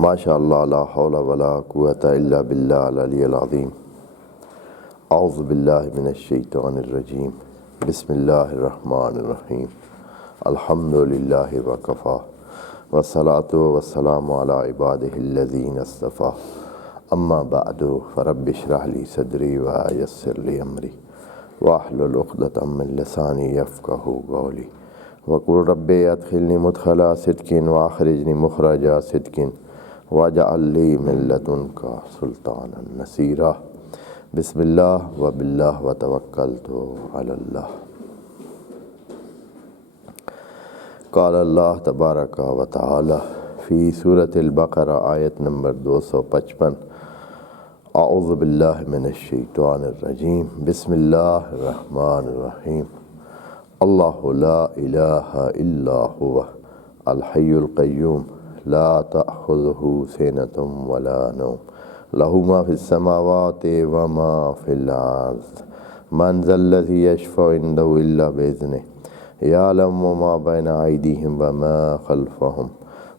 ماشاء اللہ لا حول ولا قوۃ الا باللہ العلی العظیم۔ اعوذ باللہ من الشیطان الرجیم، بسم اللہ الرحمن الرحیم۔ الحمد للہ وکفیٰ والصلاۃ والسلام علی عبادہ الذین اصطفیٰ، اما بعد فرب اشرح لی صدری ویسر لی امری واحلل عقدۃ من لسانی یفقہوا قولی وقل رب ادخلنی مدخل صدق واخرجنی مخرج صدق واجعل لی من لدنک سلطانا نصیرا۔ بسم اللہ وباللہ وتوکلت علی اللہ۔ قال اللہ تبارک و تعالی فی سورۃ البقرہ آیت نمبر 255، اعوذ باللہ من الشیطان الرجیم، بسم اللہ الرحمن الرحیم۔ اللہ لا الہ الا هو الحی القیوم لا تأخذہ سنۃ ولا نوم لہ ما فی السماوات وما فی الارض من ذا الذی یشفع عندہ الا بإذنہ یعلم ما بین ایدیہم وما خلفہم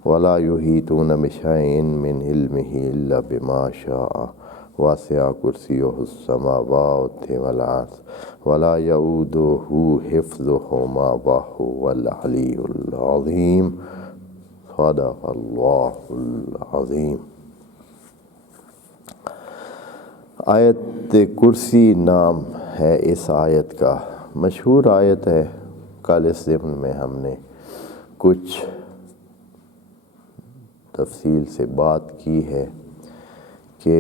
ولا یحیطون بشیء من علمہ الا بما شاء وسع کرسیہ السماوات والارض ولا یؤودہ حفظہما وہو العلی العظیم۔ صدق اللہ العظیم۔ آیت کرسی نام ہے اس آیت کا، مشہور آیت ہے۔ کل اس ضمن میں ہم نے کچھ تفصیل سے بات کی ہے کہ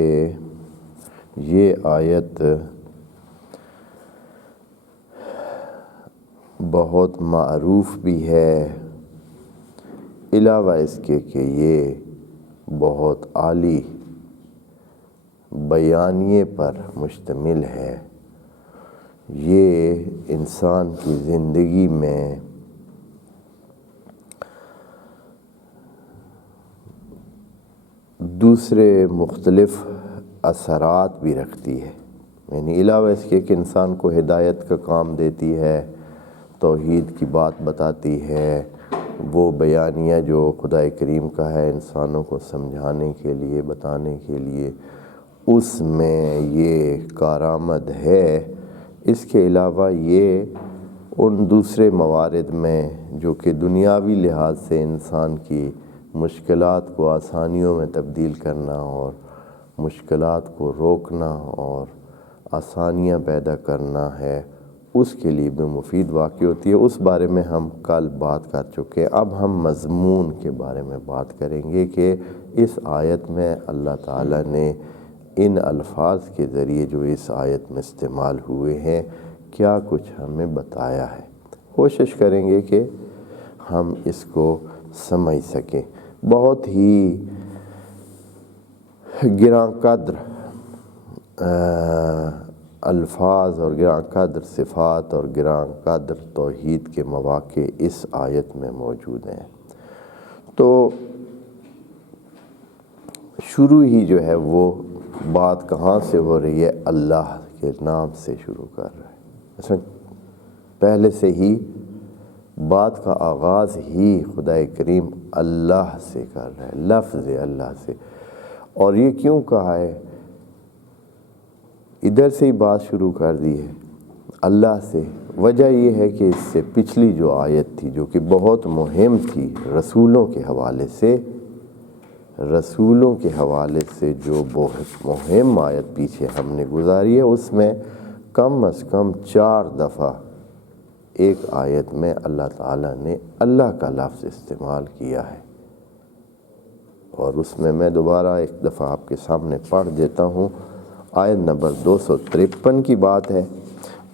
یہ آیت بہت معروف بھی ہے، علاوہ اس کے کہ یہ بہت عالی بیانیے پر مشتمل ہے۔ یہ انسان کی زندگی میں دوسرے مختلف اثرات بھی رکھتی ہے، یعنی علاوہ اس کے کہ انسان کو ہدایت کا کام دیتی ہے، توحید کی بات بتاتی ہے، وہ بیانیہ جو خدا کریم کا ہے انسانوں کو سمجھانے کے لیے، بتانے کے لیے، اس میں یہ کارآمد ہے۔ اس کے علاوہ یہ ان دوسرے موارد میں جو کہ دنیاوی لحاظ سے انسان کی مشکلات کو آسانیوں میں تبدیل کرنا اور مشکلات کو روکنا اور آسانیاں پیدا کرنا ہے، اس کے لیے بھی مفید واقع ہوتی ہے۔ اس بارے میں ہم کل بات کر چکے ہیں۔ اب ہم مضمون کے بارے میں بات کریں گے کہ اس آیت میں اللہ تعالیٰ نے ان الفاظ کے ذریعے جو اس آیت میں استعمال ہوئے ہیں کیا کچھ ہمیں بتایا ہے۔ کوشش کریں گے کہ ہم اس کو سمجھ سکیں۔ بہت ہی گراں قدر الفاظ اور گراں قدر صفات اور گراں قدر توحید کے مواقع اس آیت میں موجود ہیں۔ تو شروع ہی جو ہے وہ بات کہاں سے ہو رہی ہے؟ اللہ کے نام سے شروع کر رہا ہے۔ اس میں پہلے سے ہی بات کا آغاز ہی خدا کریم اللہ سے کر رہا ہے، لفظ اللہ سے۔ اور یہ کیوں کہا ہے؟ ادھر سے ہی بات شروع کر دی ہے اللہ سے۔ وجہ یہ ہے کہ اس سے پچھلی جو آیت تھی جو کہ بہت مہم تھی رسولوں کے حوالے سے جو بہت مہم آیت پیچھے ہم نے گزاری ہے، اس میں کم از کم 4 دفعہ ایک آیت میں اللہ تعالیٰ نے اللہ کا لفظ استعمال کیا ہے۔ اور اس میں دوبارہ ایک دفعہ آپ کے سامنے پڑھ دیتا ہوں۔ آیت نمبر 253 کی بات ہے۔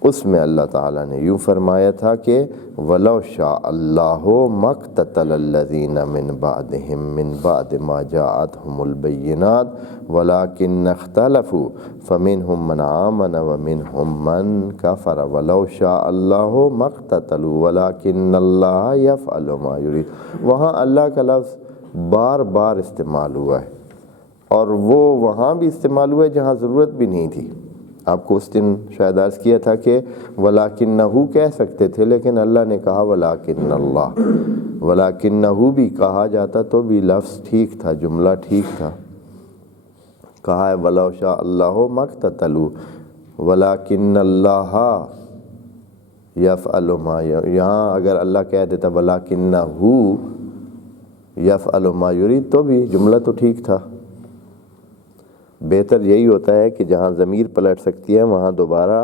اس میں اللہ تعالیٰ نے یوں فرمایا تھا کہ وَلَوْ شَاءَ اللَّهُ مَا اقْتَتَلَ الَّذِينَ مِن بَعْدِهِم مِّن بَعْدِ مَا جَاءَتْهُمُ الْبَيِّنَاتُ وَلَٰكِنَّ اخْتَلَفُوا فَمِنْهُم مَّنْ آمَنَ وَمِنْهُم مَّن كَفَرَ وَلَوْ شَاءَ اللَّهُ مَا اقْتَتَلُوا وَلَٰكِنَّ اللَّهَ يَفْعَلُ مَا يُرِيدُ۔ وہاں اللہ کا لفظ بار بار استعمال ہوا ہے، اور وہ وہاں بھی استعمال ہوا ہے جہاں ضرورت بھی نہیں تھی۔ آپ کو اس دن شاید عرض کیا تھا کہ وَلَٰكِنَّهُ کہہ سکتے تھے، لیکن اللہ نے کہا وَلَٰكِنَّ اللَّهُ، وَلَٰكِنَّهُ بھی کہا جاتا تو بھی لفظ ٹھیک تھا، جملہ ٹھیک تھا۔ کہا ہے وَلَوْ شَاءَ اللَّهُ مَا اقْتَتَلُوا وَلَٰكِنَّ اللَّهَ يَفْعَلُ مَا یہاں اگر اللہ کہہ دیتا وَلَٰكِنَّهُ يَفْعَلُ مَا يُرِيدُ تو بھی جملہ تو ٹھیک تھا۔ بہتر یہی ہوتا ہے کہ جہاں ضمیر پلٹ سکتی ہے وہاں دوبارہ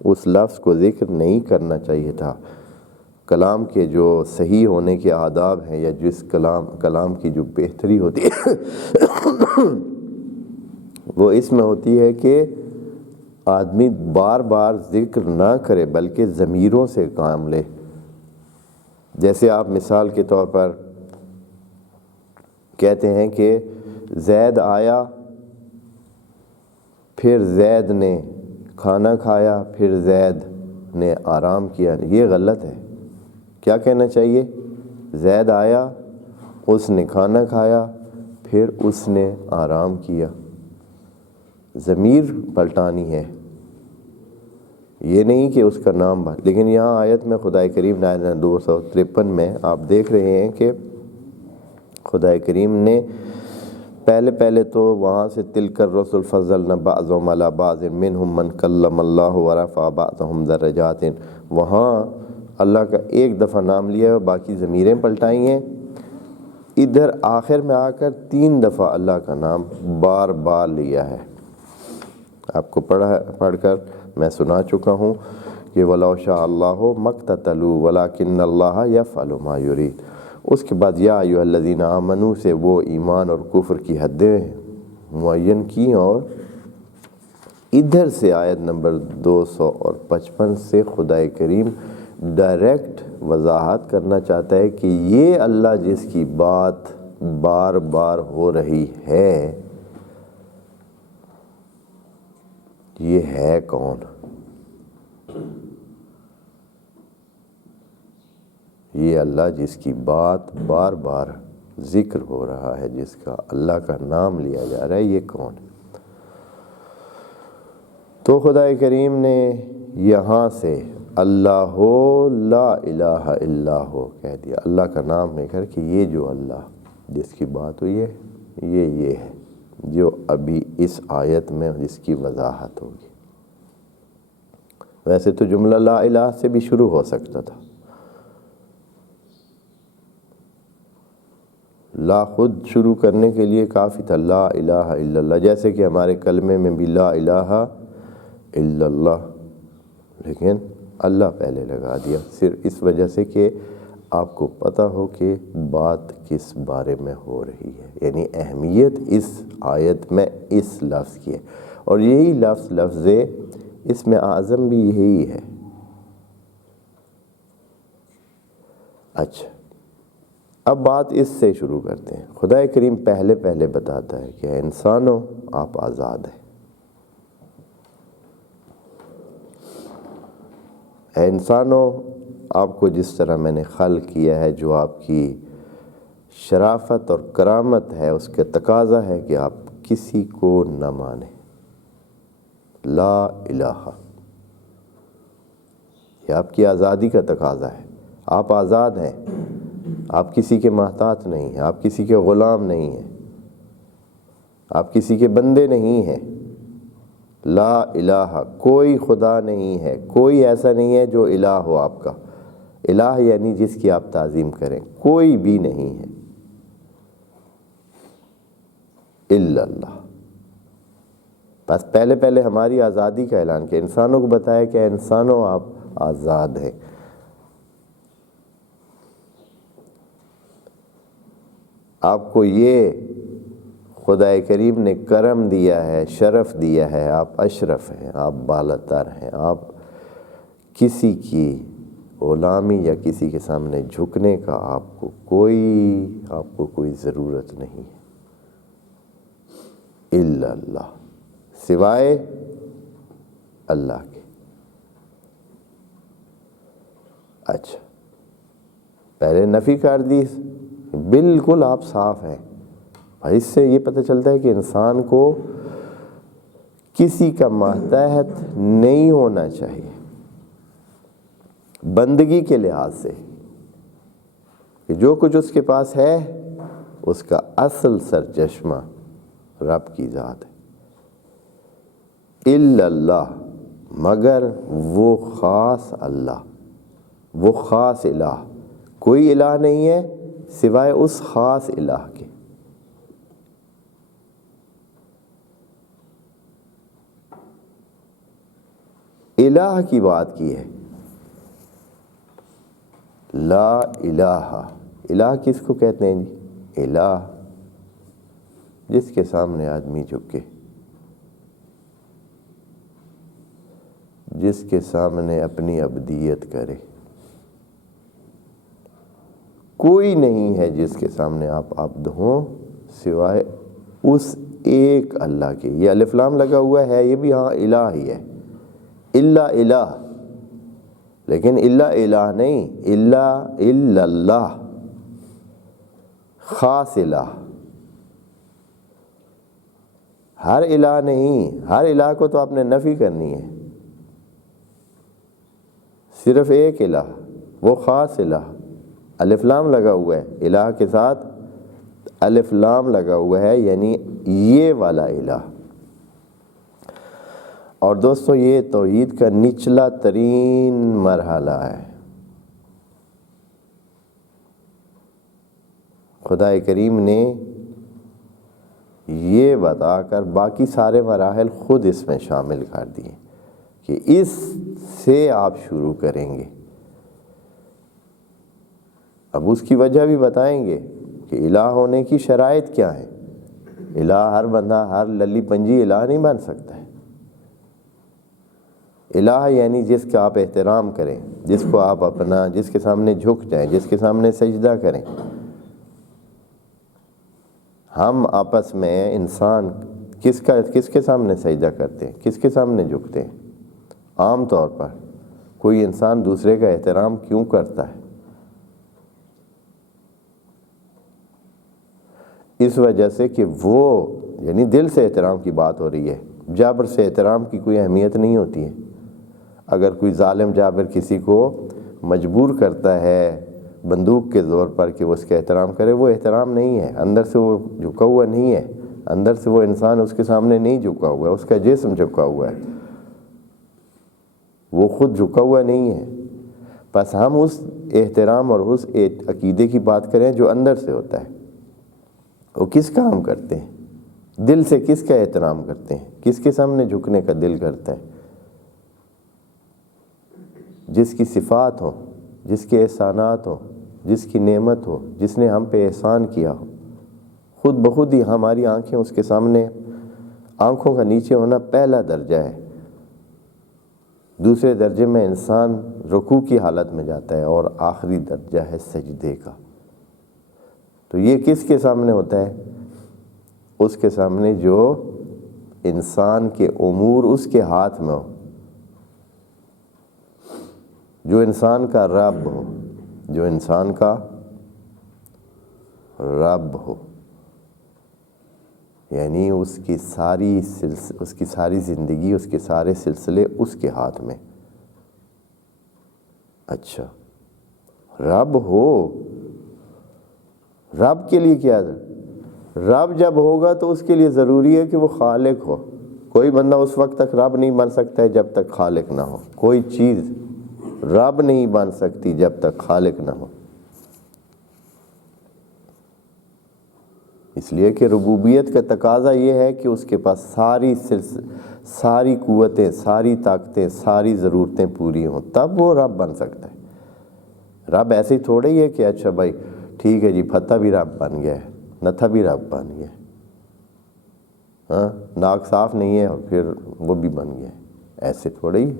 اس لفظ کو ذکر نہیں کرنا چاہیے تھا۔ کلام کے جو صحیح ہونے کے آداب ہیں یا جس کلام کی جو بہتری ہوتی ہے وہ اس میں ہوتی ہے کہ آدمی بار بار ذکر نہ کرے بلکہ ضمیروں سے کام لے۔ جیسے آپ مثال کے طور پر کہتے ہیں کہ زید آیا، پھر زید نے کھانا کھایا، پھر زید نے آرام کیا، یہ غلط ہے۔ کیا کہنا چاہیے؟ زید آیا، اس نے کھانا کھایا، پھر اس نے آرام کیا۔ ضمیر پلٹانی ہے، یہ نہیں کہ اس کا نام بات۔ لیکن یہاں آیت میں خدا کریم آیت 253 میں آپ دیکھ رہے ہیں کہ خدا کریم نے پہلے تو وہاں سے تلک الرسل فضلنا بعضهم علی بعض منهم من کلم اللہ ورفع بعضهم درجات، وہاں اللہ کا ایک دفعہ نام لیا ہے، باقی ضمیریں پلٹائی ہیں۔ ادھر آخر میں آ کر 3 دفعہ اللہ کا نام بار بار لیا ہے۔ آپ کو پڑھ کر میں سنا چکا ہوں کہ وَلَوْ شَاءَ اللَّهُ مَا اقْتَتَلُوا وَلَٰكِنَّ اللَّهَ يَفْعَلُ مَا يُرِيدُ۔ اس کے بعد یا ایھا الذین آمنوا سے وہ ایمان اور کفر کی حدیں معین کی، اور ادھر سے آیت نمبر 255 سے خدا کریم ڈائریکٹ وضاحت کرنا چاہتا ہے کہ یہ اللہ جس کی بات بار بار ہو رہی ہے یہ ہے کون؟ یہ اللہ جس کی بات بار بار ذکر ہو رہا ہے، جس کا اللہ کا نام لیا جا رہا ہے، یہ کون ہے؟ تو خدا کریم نے یہاں سے اللہ لا الہ الا ہو کہہ دیا، اللہ کا نام لے کر کہ یہ جو اللہ جس کی بات ہوئی ہے یہ ہے جو ابھی اس آیت میں جس کی وضاحت ہوگی۔ ویسے تو جملہ لا الہ سے بھی شروع ہو سکتا تھا، لا خود شروع کرنے کے لیے کافی تھا، لا الہ الا اللہ، جیسے کہ ہمارے کلمے میں بھی لا الہ الا اللہ، لیکن اللہ پہلے لگا دیا صرف اس وجہ سے کہ آپ کو پتہ ہو کہ بات کس بارے میں ہو رہی ہے، یعنی اہمیت اس آیت میں اس لفظ کی ہے، اور یہی لفظ اسم اعظم بھی یہی ہے۔ اچھا، اب بات اس سے شروع کرتے ہیں۔ خدا کریم پہلے بتاتا ہے کہ انسانوں آپ آزاد ہیں، اے انسانوں آپ کو جس طرح میں نے خلق کیا ہے، جو آپ کی شرافت اور کرامت ہے اس کا تقاضا ہے کہ آپ کسی کو نہ مانیں۔ لا الہ، یہ آپ کی آزادی کا تقاضا ہے، آپ آزاد ہیں، آپ کسی کے محتاج نہیں ہیں، آپ کسی کے غلام نہیں ہیں، آپ کسی کے بندے نہیں ہیں۔ لا الہ، کوئی خدا نہیں ہے، کوئی ایسا نہیں ہے جو الہ ہو آپ کا۔ الہ یعنی جس کی آپ تعظیم کریں، کوئی بھی نہیں ہے الا اللہ۔ بس پہلے ہماری آزادی کا اعلان کیا، انسانوں کو بتایا کہ انسانوں آپ آزاد ہیں۔ آپ کو یہ خدا کریم نے کرم دیا ہے، شرف دیا ہے، آپ اشرف ہیں، آپ بالاتر ہیں، آپ کسی کی غلامی یا کسی کے سامنے جھکنے کا آپ کو کوئی ضرورت نہیں ہے الا اللہ، سوائے اللہ کے۔ اچھا، پہلے نفی کر دی، بالکل آپ صاف ہیں۔ اس سے یہ پتہ چلتا ہے کہ انسان کو کسی کا ماتحت نہیں ہونا چاہیے بندگی کے لحاظ سے، کہ جو کچھ اس کے پاس ہے اس کا اصل سرچشمہ رب کی ذات ہے۔ الا اللہ، مگر وہ خاص اللہ، وہ خاص الہ، کوئی الہ نہیں ہے سوائے اس خاص الہ کے۔ الہ کی بات کی ہے، لا الہ۔ الہ کس کو کہتے ہیں جی؟ الہ جس کے سامنے آدمی جھکے، جس کے سامنے اپنی عبدیت کرے۔ کوئی نہیں ہے جس کے سامنے آپ عبد ہوں سوائے اس ایک اللہ کے۔ یہ الف لام لگا ہوا ہے، یہ بھی ہاں الہ ہی ہے، الا الہ، لیکن الا الہ نہیں، الا اللہ، خاص الہ۔ ہر الہ نہیں، ہر الہ کو تو آپ نے نفی کرنی ہے، صرف ایک الہ، وہ خاص الہ۔ الف لام لگا ہوا ہے، الہ کے ساتھ الف لام لگا ہوا ہے، یعنی یہ والا الہ۔ اور دوستو یہ توحید کا نچلا ترین مرحلہ ہے۔ خدا کریم نے یہ بتا کر باقی سارے مراحل خود اس میں شامل کر دیے کہ اس سے آپ شروع کریں گے۔ اب اس کی وجہ بھی بتائیں گے کہ الہ ہونے کی شرائط کیا ہیں۔ الہ ہر بندہ، ہر للی پنجی الہ نہیں بن سکتا ہے۔ الہ یعنی جس کا آپ احترام کریں، جس کو آپ اپنا، جس کے سامنے جھک جائیں، جس کے سامنے سجدہ کریں۔ ہم آپس میں انسان کس کے سامنے سجدہ کرتے ہیں، کس کے سامنے جھکتے ہیں؟ عام طور پر کوئی انسان دوسرے کا احترام کیوں کرتا ہے؟ اس وجہ سے کہ وہ، یعنی دل سے احترام کی بات ہو رہی ہے، جابر سے احترام کی کوئی اہمیت نہیں ہوتی ہے۔ اگر کوئی ظالم جابر کسی کو مجبور کرتا ہے بندوق کے زور پر کہ وہ اس کا احترام کرے، وہ احترام نہیں ہے، اندر سے وہ جھکا ہوا نہیں ہے، اندر سے وہ انسان اس کے سامنے نہیں جھکا ہوا ہے، اس کا جسم جھکا ہوا ہے، وہ خود جھکا ہوا نہیں ہے۔ بس ہم اس احترام اور اس عقیدے کی بات کریں جو اندر سے ہوتا ہے۔ وہ کس کا ہم کرتے ہیں؟ دل سے کس کا احترام کرتے ہیں؟ کس کے سامنے جھکنے کا دل کرتا ہے؟ جس کی صفات ہو، جس کے احسانات ہو، جس کی نعمت ہو، جس نے ہم پہ احسان کیا ہو، خود بخود ہی ہماری آنکھیں اس کے سامنے، آنکھوں کا نیچے ہونا پہلا درجہ ہے۔ دوسرے درجے میں انسان رکوع کی حالت میں جاتا ہے، اور آخری درجہ ہے سجدے کا۔ تو یہ کس کے سامنے ہوتا ہے؟ اس کے سامنے جو انسان کے امور اس کے ہاتھ میں ہو، جو انسان کا رب ہو، جو انسان کا رب ہو، یعنی اس کی ساری زندگی، اس کے سارے سلسلے اس کے ہاتھ میں۔ اچھا، رب ہو، رب کے لیے کیا ہے؟ رب جب ہوگا تو اس کے لیے ضروری ہے کہ وہ خالق ہو۔ کوئی بندہ اس وقت تک رب نہیں بن سکتا ہے جب تک خالق نہ ہو۔ کوئی چیز رب نہیں بن سکتی جب تک خالق نہ ہو۔ اس لیے کہ ربوبیت کا تقاضا یہ ہے کہ اس کے پاس ساری قوتیں، ساری طاقتیں، ساری ضرورتیں پوری ہوں، تب وہ رب بن سکتا ہے۔ رب ایسے ہی تھوڑے ہی ہے کہ اچھا بھائی ٹھیک ہے جی، پھتہ بھی رب بن گیا ہے، نتھا بھی رب بن گیا ہے، ہاں ناک صاف نہیں ہے اور پھر وہ بھی بن گیا ہے، ایسے تھوڑے ہی۔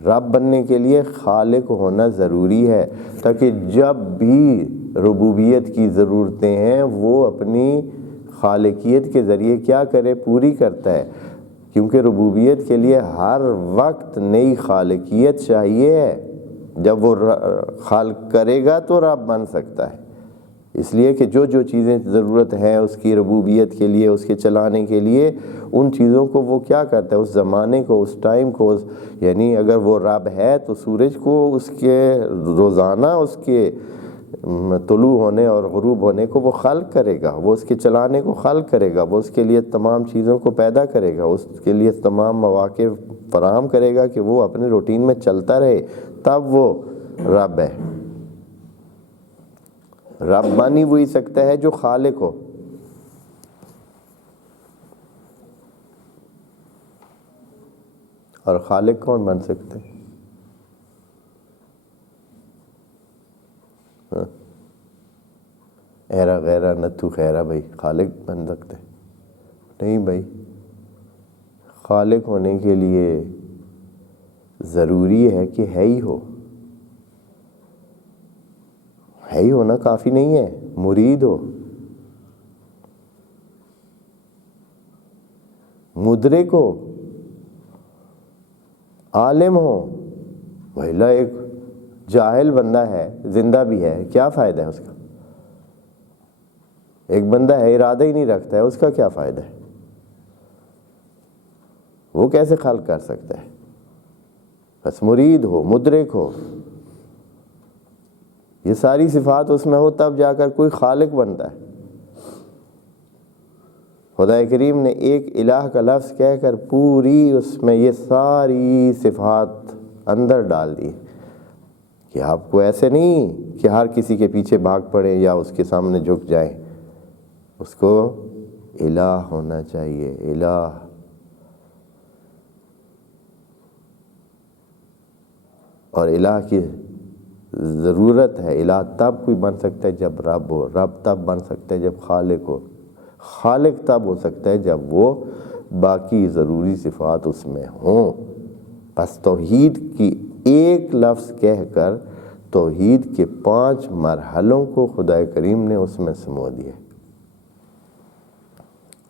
رب بننے کے لیے خالق ہونا ضروری ہے، تاکہ جب بھی ربوبیت کی ضرورتیں ہیں وہ اپنی خالقیت کے ذریعے کیا کرے؟ پوری کرتا ہے، کیونکہ ربوبیت کے لیے ہر وقت نئی خالقیت چاہیے ہے۔ جب وہ خالق کرے گا تو رب بن سکتا ہے، اس لیے کہ جو جو چیزیں ضرورت ہیں اس کی ربوبیت کے لیے، اس کے چلانے کے لیے، ان چیزوں کو وہ کیا کرتا ہے، اس زمانے کو، اس ٹائم کو، یعنی اگر وہ رب ہے تو سورج کو اس کے روزانہ اس کے طلوع ہونے اور غروب ہونے کو وہ خلق کرے گا، وہ اس کے چلانے کو خلق کرے گا، وہ اس کے لیے تمام چیزوں کو پیدا کرے گا، اس کے لیے تمام مواقع فراہم کرے گا کہ وہ اپنے روٹین میں چلتا رہے، تب وہ رب ہے۔ رب بن ہی وہی سکتا ہے جو خالق ہو۔ اور خالق کون بن سکتے ہیں؟ ایرا غیرہ نتھو خیرہ، بھائی خالق بن سکتے نہیں بھائی۔ خالق ہونے کے لیے ضروری ہے کہ ہے ہی ہو، ہے ہی ہونا کافی نہیں ہے، مرید ہو، مدرک ہو، عالم ہو۔ ویلا ایک جاہل بندہ ہے، زندہ بھی ہے، کیا فائدہ ہے اس کا؟ ایک بندہ ہے ارادہ ہی نہیں رکھتا ہے، اس کا کیا فائدہ ہے؟ وہ کیسے خلق کر سکتا ہے؟ بس مرید ہو، مدرک ہو، یہ ساری صفات اس میں ہو، تب جا کر کوئی خالق بنتا ہے۔ خدا کریم نے ایک الہ کا لفظ کہہ کر پوری اس میں یہ ساری صفات اندر ڈال دی کہ آپ کو ایسے نہیں کہ ہر کسی کے پیچھے بھاگ پڑیں یا اس کے سامنے جھک جائیں، اس کو الہ ہونا چاہیے، الہ۔ اور الہ کی ضرورت ہے، الہ تب کوئی بن سکتا ہے جب رب ہو، رب تب بن سکتا ہے جب خالق ہو، خالق تب ہو سکتا ہے جب وہ باقی ضروری صفات اس میں ہوں۔ بس توحید کی ایک لفظ کہہ کر توحید کے 5 مرحلوں کو خدا کریم نے اس میں سمو دیا۔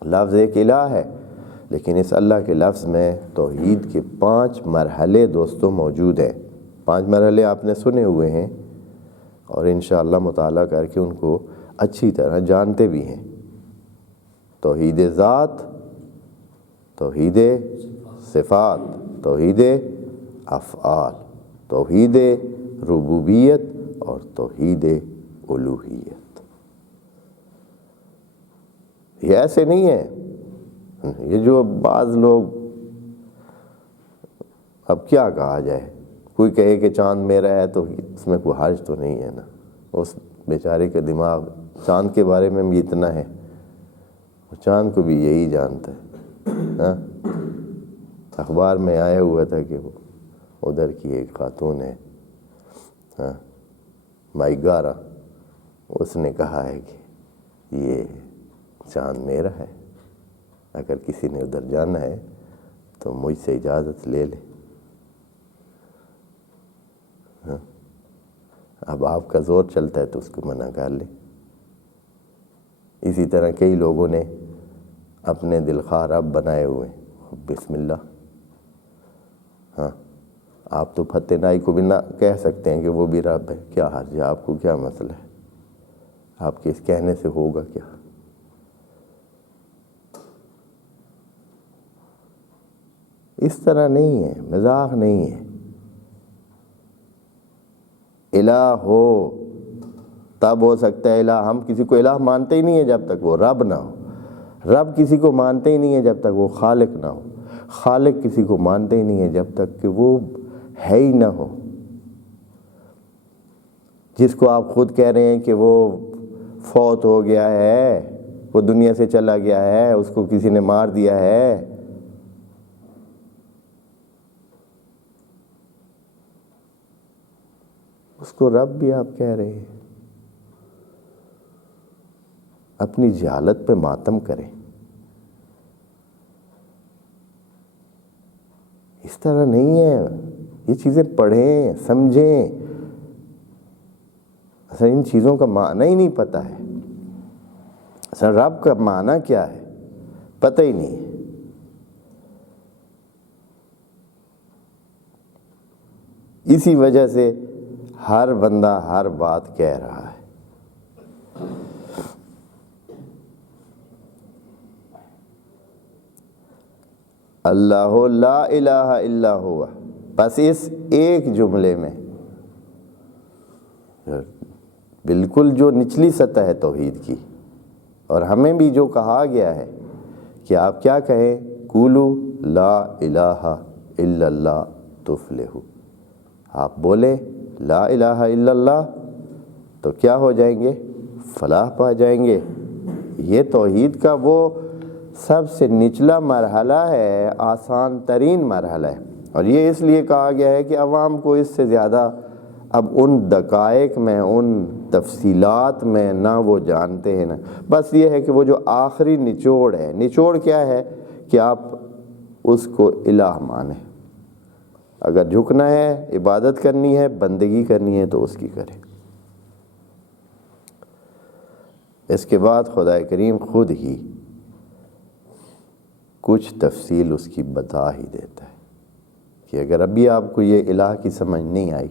لفظ ایک الہ ہے، لیکن اس اللہ کے لفظ میں توحید کے 5 مرحلے دوستوں موجود ہیں۔ 5 مرحلے آپ نے سنے ہوئے ہیں اور انشاءاللہ مطالعہ کر کے ان کو اچھی طرح جانتے بھی ہیں۔ توحید ذات، توحید صفات، توحید افعال، توحید ربوبیت اور توحید الوہیت۔ یہ ایسے نہیں ہے، یہ جو بعض لوگ، اب کیا کہا جائے، کوئی کہے کہ چاند میرا ہے تو اس میں کوئی حرج تو نہیں ہے نا، اس بیچارے کا دماغ چاند کے بارے میں بھی اتنا ہے، چاند کو بھی یہی جانتا ہے۔ اخبار میں آیا ہوا تھا کہ وہ ادھر کی ایک خاتون ہے، مائی گارا، اس نے کہا ہے کہ یہ چاند میرا ہے، اگر کسی نے ادھر جانا ہے تو مجھ سے اجازت لے لے۔ اب آپ کا زور چلتا ہے تو اس کو منع کر لے۔ اسی طرح کئی لوگوں نے اپنے دلخواہ رب بنائے ہوئے، بسم اللہ۔ آپ تو فتح نائی کو بھی نہ کہہ سکتے ہیں کہ وہ بھی رب ہے، کیا حرج ہے؟ آپ کو کیا مسئلہ ہے؟ آپ کے اس کہنے سے ہوگا کیا؟ اس طرح نہیں ہے، مذاق نہیں ہے۔ الہ ہو تب ہو سکتا ہے الہ۔ ہم کسی کو الہ مانتے ہی نہیں ہیں جب تک وہ رب نہ ہو، رب کسی کو مانتے ہی نہیں ہے جب تک وہ خالق نہ ہو، خالق کسی کو مانتے ہی نہیں ہے جب تک کہ وہ ہے ہی نہ ہو۔ جس کو آپ خود کہہ رہے ہیں کہ وہ فوت ہو گیا ہے، وہ دنیا سے چلا گیا ہے، اس کو کسی نے مار دیا ہے، اس کو رب بھی آپ کہہ رہے ہیں۔ اپنی جہالت پہ ماتم کریں، اس طرح نہیں ہے۔ یہ چیزیں پڑھیں، سمجھیں۔ اصل ان چیزوں کا معنی ہی نہیں پتہ ہے، اصل رب کا معنی کیا ہے پتہ ہی نہیں ہے۔ اسی وجہ سے ہر بندہ ہر بات کہہ رہا ہے۔ اللہ لا الہ الا ہوا، بس اس ایک جملے میں بالکل جو نچلی سطح ہے توحید کی، اور ہمیں بھی جو کہا گیا ہے کہ آپ کیا کہیں، قولوا لا الہ الا اللہ تفلحوا، آپ بولیں لا الہ الا اللہ تو کیا ہو جائیں گے، فلاح پا جائیں گے۔ یہ توحید کا وہ سب سے نچلا مرحلہ ہے، آسان ترین مرحلہ ہے، اور یہ اس لیے کہا گیا ہے کہ عوام کو اس سے زیادہ اب ان دقائق میں، ان تفصیلات میں نہ وہ جانتے ہیں، نہ بس یہ ہے کہ وہ جو آخری نچوڑ ہے، نچوڑ کیا ہے کہ آپ اس کو الہ مانیں، اگر جھکنا ہے، عبادت کرنی ہے، بندگی کرنی ہے تو اس کی کریں۔ اس کے بعد خدا کریم خود ہی کچھ تفصیل اس کی بتا ہی دیتا ہے کہ اگر ابھی آپ کو یہ الہ کی سمجھ نہیں آئی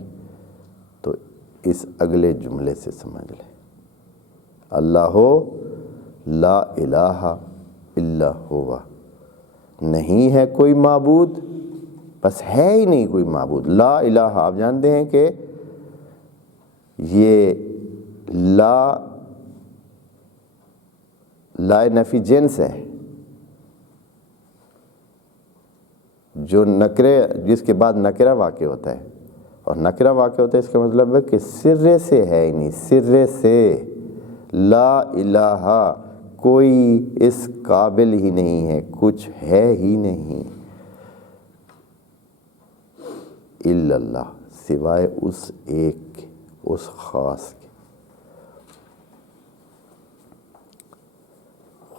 تو اس اگلے جملے سے سمجھ لیں، اللہ لا الہ الا ہوا، نہیں ہے کوئی معبود، بس ہے ہی نہیں کوئی معبود۔ لا الہ آپ جانتے ہیں کہ یہ لا نفی جنس ہے، جو نکرے جس کے بعد نکرہ واقع ہوتا ہے، اور نکرہ واقع ہوتا ہے اس کا مطلب ہے کہ سرے سے ہے ہی نہیں، سرے سے لا الہ، کوئی اس قابل ہی نہیں ہے، کچھ ہے ہی نہیں الا اللہ، سوائے اس ایک کے، اس خاص کے۔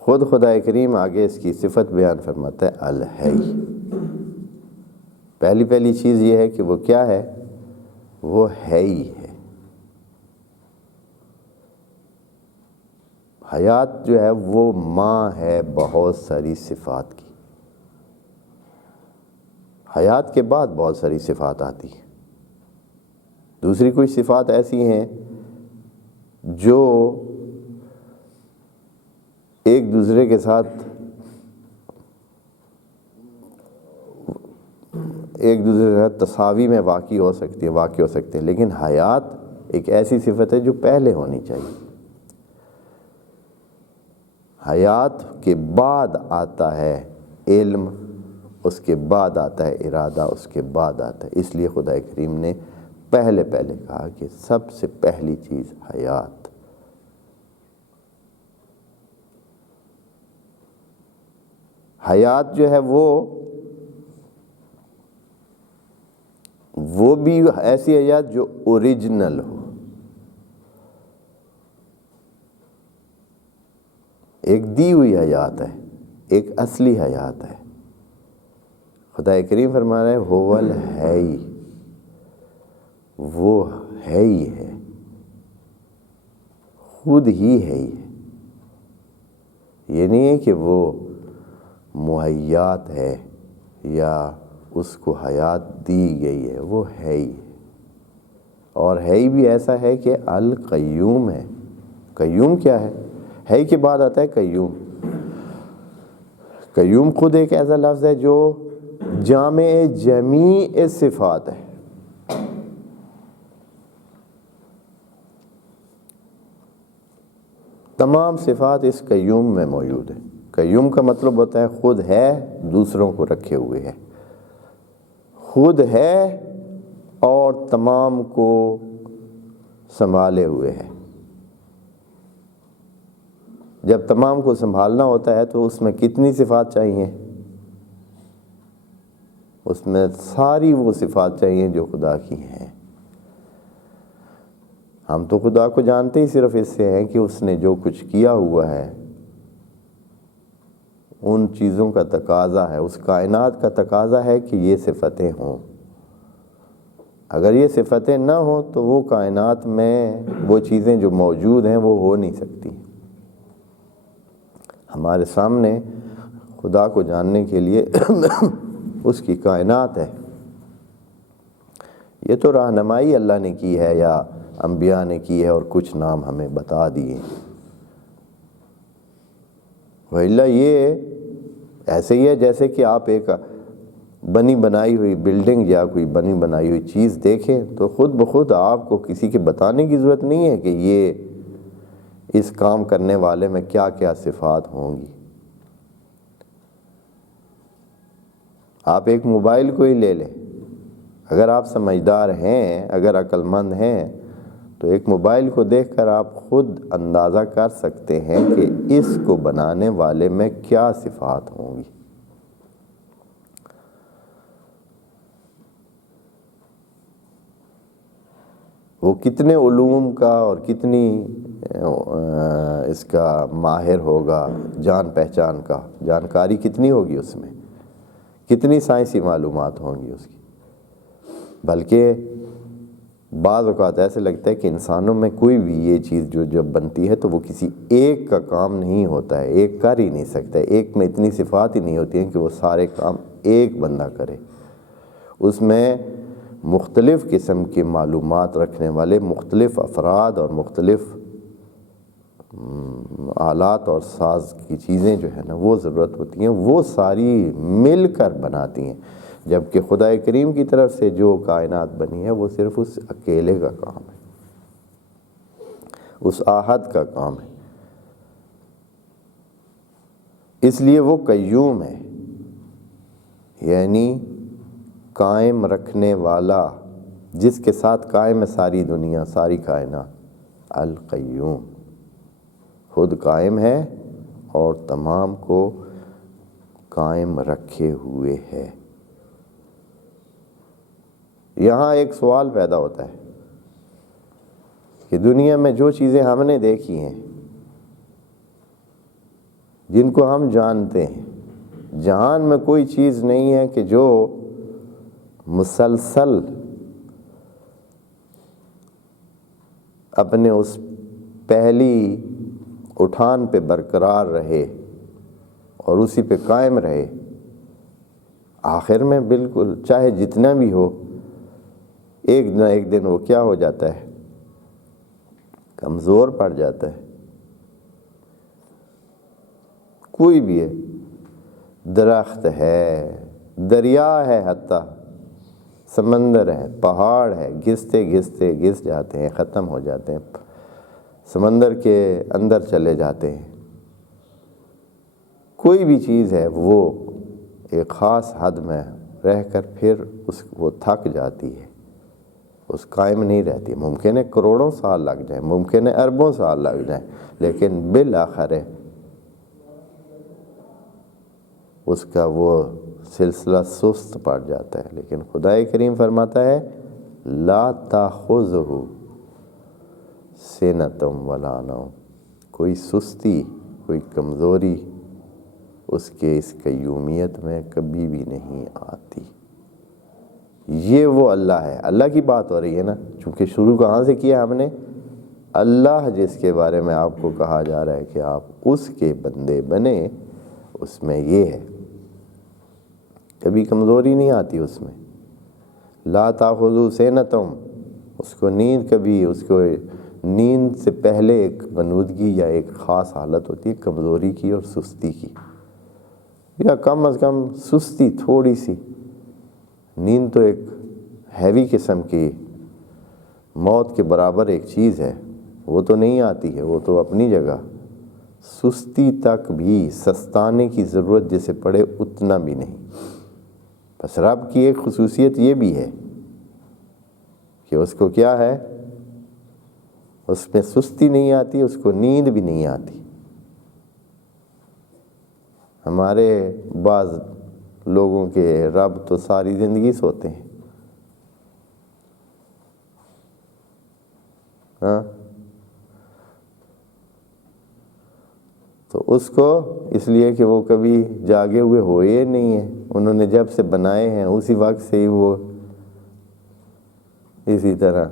خود خدا کریم آگے اس کی صفت بیان فرماتا ہے الحی۔ پہلی چیز یہ ہے کہ وہ کیا ہے، وہ ہے ہی ہے۔ حیات جو ہے وہ ماں ہے بہت ساری صفات کی، حیات کے بعد بہت ساری صفات آتی ہیں۔ دوسری کوئی صفات ایسی ہیں جو ایک دوسرے کے ساتھ تساوی میں واقع ہو سکتے ہیں، لیکن حیات ایک ایسی صفت ہے جو پہلے ہونی چاہیے۔ حیات کے بعد آتا ہے علم، اس کے بعد آتا ہے ارادہ، اس کے بعد آتا ہے، اس لیے خدا کریم نے پہلے کہا کہ سب سے پہلی چیز حیات۔ حیات جو ہے وہ بھی ایسی حیات جو اوریجنل ہو، ایک دی ہوئی حیات ہے، ایک اصلی حیات ہے۔ خدا کریم فرما رہے ہیں هو الحی، وہ ہے ہی ہے، خود ہی ہے ہی ہے، یہ نہیں ہے کہ وہ مہیات ہے یا اس کو حیات دی گئی ہے، وہ ہے ہی ہے، اور ہے ہی بھی ایسا ہے کہ القیوم ہے۔ قیوم کیا ہے کے بعد آتا ہے قیوم۔ قیوم خود ایک ایسا لفظ ہے جو جامع جمیع صفات ہے، تمام صفات اس قیوم میں موجود ہیں۔ قیوم کا مطلب ہوتا ہے خود ہے، دوسروں کو رکھے ہوئے ہے، خود ہے اور تمام کو سنبھالے ہوئے ہے۔ جب تمام کو سنبھالنا ہوتا ہے تو اس میں کتنی صفات چاہیے؟ اس میں ساری وہ صفات چاہیے جو خدا کی ہیں۔ ہم تو خدا کو جانتے ہی صرف اس سے ہیں کہ اس نے جو کچھ کیا ہوا ہے، ان چیزوں کا تقاضا ہے، اس کائنات کا تقاضا ہے کہ یہ صفتیں ہوں۔ اگر یہ صفتیں نہ ہوں تو وہ کائنات میں وہ چیزیں جو موجود ہیں وہ ہو نہیں سکتی۔ ہمارے سامنے خدا کو جاننے کے لیے اس کی کائنات ہے، یہ تو رہنمائی اللہ نے کی ہے یا انبیاء نے کی ہے اور کچھ نام ہمیں بتا دیے، وإلا یہ ایسے ہی ہے جیسے کہ آپ ایک بنی بنائی ہوئی بلڈنگ یا کوئی بنی بنائی ہوئی چیز دیکھیں تو خود بخود آپ کو کسی کے بتانے کی ضرورت نہیں ہے کہ یہ اس کام کرنے والے میں کیا کیا صفات ہوں گی۔ آپ ایک موبائل کو ہی لے لیں، اگر آپ سمجھدار ہیں، اگر عقل مند ہیں تو ایک موبائل کو دیکھ کر آپ خود اندازہ کر سکتے ہیں کہ اس کو بنانے والے میں کیا صفات ہوں گی۔ وہ کتنے علوم کا اور کتنی اس کا ماہر ہوگا، جان پہچان کا جانکاری کتنی ہوگی اس میں، کتنی سائنسی معلومات ہوں گی اس کی۔ بلکہ بعض اوقات ایسے لگتا ہے کہ انسانوں میں کوئی بھی یہ چیز جو جب بنتی ہے تو وہ کسی ایک کا کام نہیں ہوتا ہے، ایک کر ہی نہیں سکتا ہے، ایک میں اتنی صفات ہی نہیں ہوتی ہیں کہ وہ سارے کام ایک بندہ کرے۔ اس میں مختلف قسم کی معلومات رکھنے والے مختلف افراد اور مختلف آلات اور ساز کی چیزیں جو ہے نا وہ ضرورت ہوتی ہیں، وہ ساری مل کر بناتی ہیں، جبکہ خدا کریم کی طرف سے جو کائنات بنی ہے وہ صرف اس اکیلے کا کام ہے، اس احد کا کام ہے۔ اس لیے وہ قیوم ہے، یعنی قائم رکھنے والا، جس کے ساتھ قائم ہے ساری دنیا، ساری کائنات۔ القیوم خود قائم ہے اور تمام کو قائم رکھے ہوئے ہے۔ یہاں ایک سوال پیدا ہوتا ہے کہ دنیا میں جو چیزیں ہم نے دیکھی ہیں، جن کو ہم جانتے ہیں، جہان میں کوئی چیز نہیں ہے کہ جو مسلسل اپنے اس پہلی اٹھان پہ برقرار رہے اور اسی پہ قائم رہے۔ آخر میں بالکل چاہے جتنا بھی ہو، ایک نہ ایک دن وہ کیا ہو جاتا ہے، کمزور پڑ جاتا ہے۔ کوئی بھی ہے، درخت ہے، دریا ہے، حتیٰ سمندر ہے، پہاڑ ہے، گھستے گھستے گھس جاتے ہیں، ختم ہو جاتے ہیں، سمندر کے اندر چلے جاتے ہیں۔ کوئی بھی چیز ہے وہ ایک خاص حد میں رہ کر پھر وہ تھک جاتی ہے، اس قائم نہیں رہتی۔ ممکن ہے کروڑوں سال لگ جائیں، ممکن ہے اربوں سال لگ جائیں، لیکن بالآخر اس کا وہ سلسلہ سست پڑ جاتا ہے۔ لیکن خدا کریم فرماتا ہے لا تاخذہ سنۃ ولا نوم، کوئی سستی، کوئی کمزوری اس کے اس قیومیت میں کبھی بھی نہیں آتی۔ یہ وہ اللہ ہے۔ اللہ کی بات ہو رہی ہے نا، چونکہ شروع کہاں سے کیا ہم نے؟ اللہ جس کے بارے میں آپ کو کہا جا رہا ہے کہ آپ اس کے بندے بنے، اس میں یہ ہے، کبھی کمزوری نہیں آتی اس میں۔ لا تاخذہ سنۃ، اس کو نیند کبھی، اس کو نیند سے پہلے ایک غنودگی یا ایک خاص حالت ہوتی ہے کمزوری کی اور سستی کی، یا کم از کم سستی تھوڑی سی۔ نیند تو ایک ہیوی قسم کی موت کے برابر ایک چیز ہے، وہ تو نہیں آتی ہے، وہ تو اپنی جگہ۔ سستی تک بھی سستانے کی ضرورت جسے پڑے اتنا بھی نہیں۔ بس رب کی ایک خصوصیت یہ بھی ہے کہ اس کو کیا ہے، اس میں سستی نہیں آتی، اس کو نیند بھی نہیں آتی۔ ہمارے بعض لوگوں کے رب تو ساری زندگی سوتے ہیں، ہاں، تو اس کو اس لیے کہ وہ کبھی جاگے ہوئے ہوئے نہیں ہیں، انہوں نے جب سے بنائے ہیں اسی وقت سے ہی وہ اسی طرح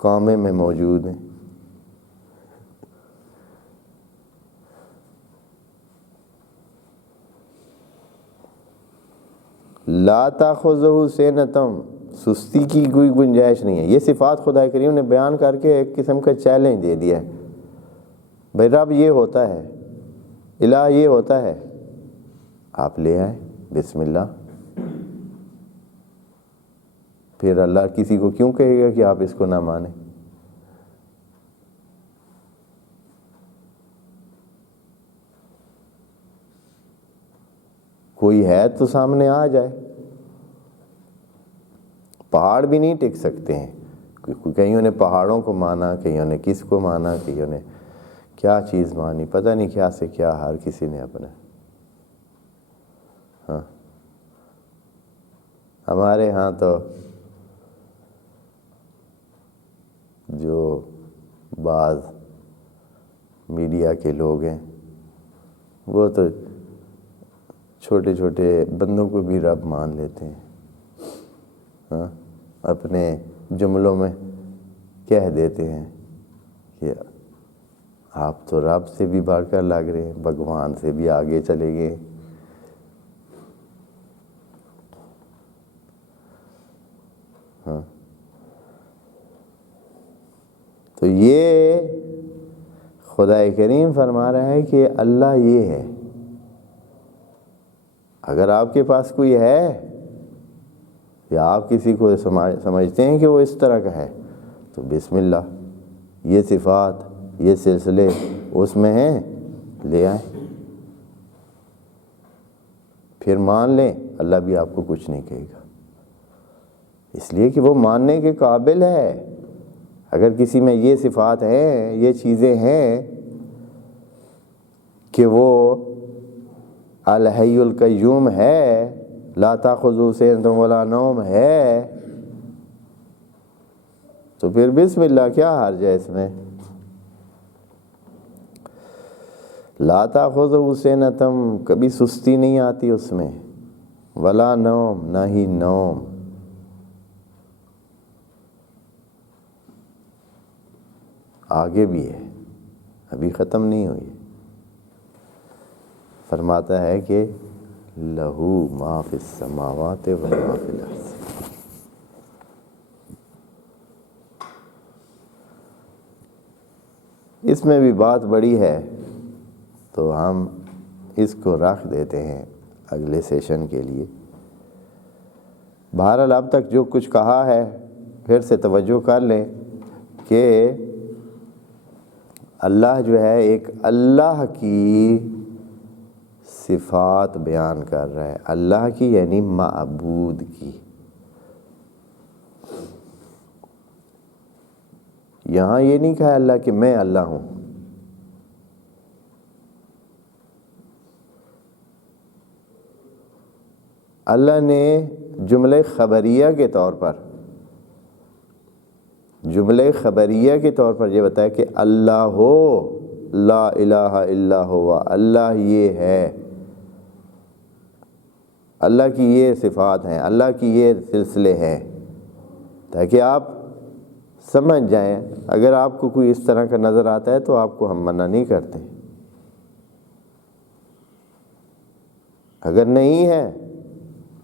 قومے میں موجود ہیں۔ لا تاخذہ سنۃ، سستی کی کوئی گنجائش نہیں ہے۔ یہ صفات خدا کریم نے بیان کر کے ایک قسم کا چیلنج دے دیا ہے، بھئی رب یہ ہوتا ہے، الہ یہ ہوتا ہے، آپ لے آئیں بسم اللہ. پھر اللہ کسی کو کیوں کہے گا کہ آپ اس کو نہ مانیں؟ کوئی ہے تو سامنے آ جائے. پہاڑ بھی نہیں ٹک سکتے ہیں. کئیوں نے پہاڑوں کو مانا، کئیوں نے کس کو مانا، کئیوں نے کیا چیز مانی، پتہ نہیں کیا سے کیا ہر کسی نے اپنا. ہاں ہمارے ہاں تو جو بعض میڈیا کے لوگ ہیں وہ تو چھوٹے چھوٹے بندوں کو بھی رب مان لیتے ہیں. ہاں اپنے جملوں میں کہہ دیتے ہیں کہ آپ تو رب سے بھی بڑھ کر لگ رہے ہیں، بھگوان سے بھی آگے چلے گئے. ہاں تو یہ خدا کریم فرما رہا ہے کہ اللہ یہ ہے. اگر آپ کے پاس کوئی ہے یا آپ کسی کو سمجھتے ہیں کہ وہ اس طرح کا ہے تو بسم اللہ، یہ صفات یہ سلسلے اس میں ہیں، لے آئیں. پھر مان لیں، اللہ بھی آپ کو کچھ نہیں کہے گا، اس لیے کہ وہ ماننے کے قابل ہے. اگر کسی میں یہ صفات ہیں، یہ چیزیں ہیں کہ وہ الحی القیوم ہے، لا تاخذہ سنۃ ولا نوم ہے، تو پھر بسم اللہ کیا حرج ہے اس میں؟ لا تاخذہ سنۃ، کبھی سستی نہیں آتی اس میں، ولا نوم، نہ ہی نوم. آگے بھی ہے، ابھی ختم نہیں ہوئی. فرماتا ہے کہ لہو ما فی السماوات و ما فی الارض. اس میں بھی بات بڑی ہے تو ہم اس کو رکھ دیتے ہیں اگلے سیشن کے لیے. بہرحال اب تک جو کچھ کہا ہے پھر سے توجہ کر لیں کہ اللہ جو ہے ایک اللہ کی صفات بیان کر رہا ہے. اللہ کی یعنی معبود کی. یہاں یہ نہیں کہا اللہ کہ میں اللہ ہوں. اللہ نے جملہ خبریہ کے طور پر یہ بتایا کہ اللہ ہو، لا الہ الا ہوا، اللہ یہ ہے، اللہ کی یہ صفات ہیں، اللہ کی یہ سلسلے ہیں، تاکہ آپ سمجھ جائیں. اگر آپ کو کوئی اس طرح کا نظر آتا ہے تو آپ کو ہم منع نہیں کرتے. اگر نہیں ہے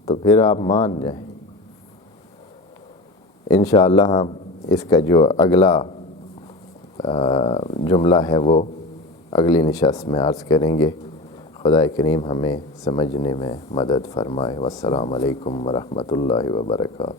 تو پھر آپ مان جائیں. انشاءاللہ ہم اس کا جو اگلا جملہ ہے وہ اگلی نشست میں عرض کریں گے. خدا کریم ہمیں سمجھنے میں مدد فرمائے. والسلام علیکم ورحمۃ اللہ وبرکاتہ.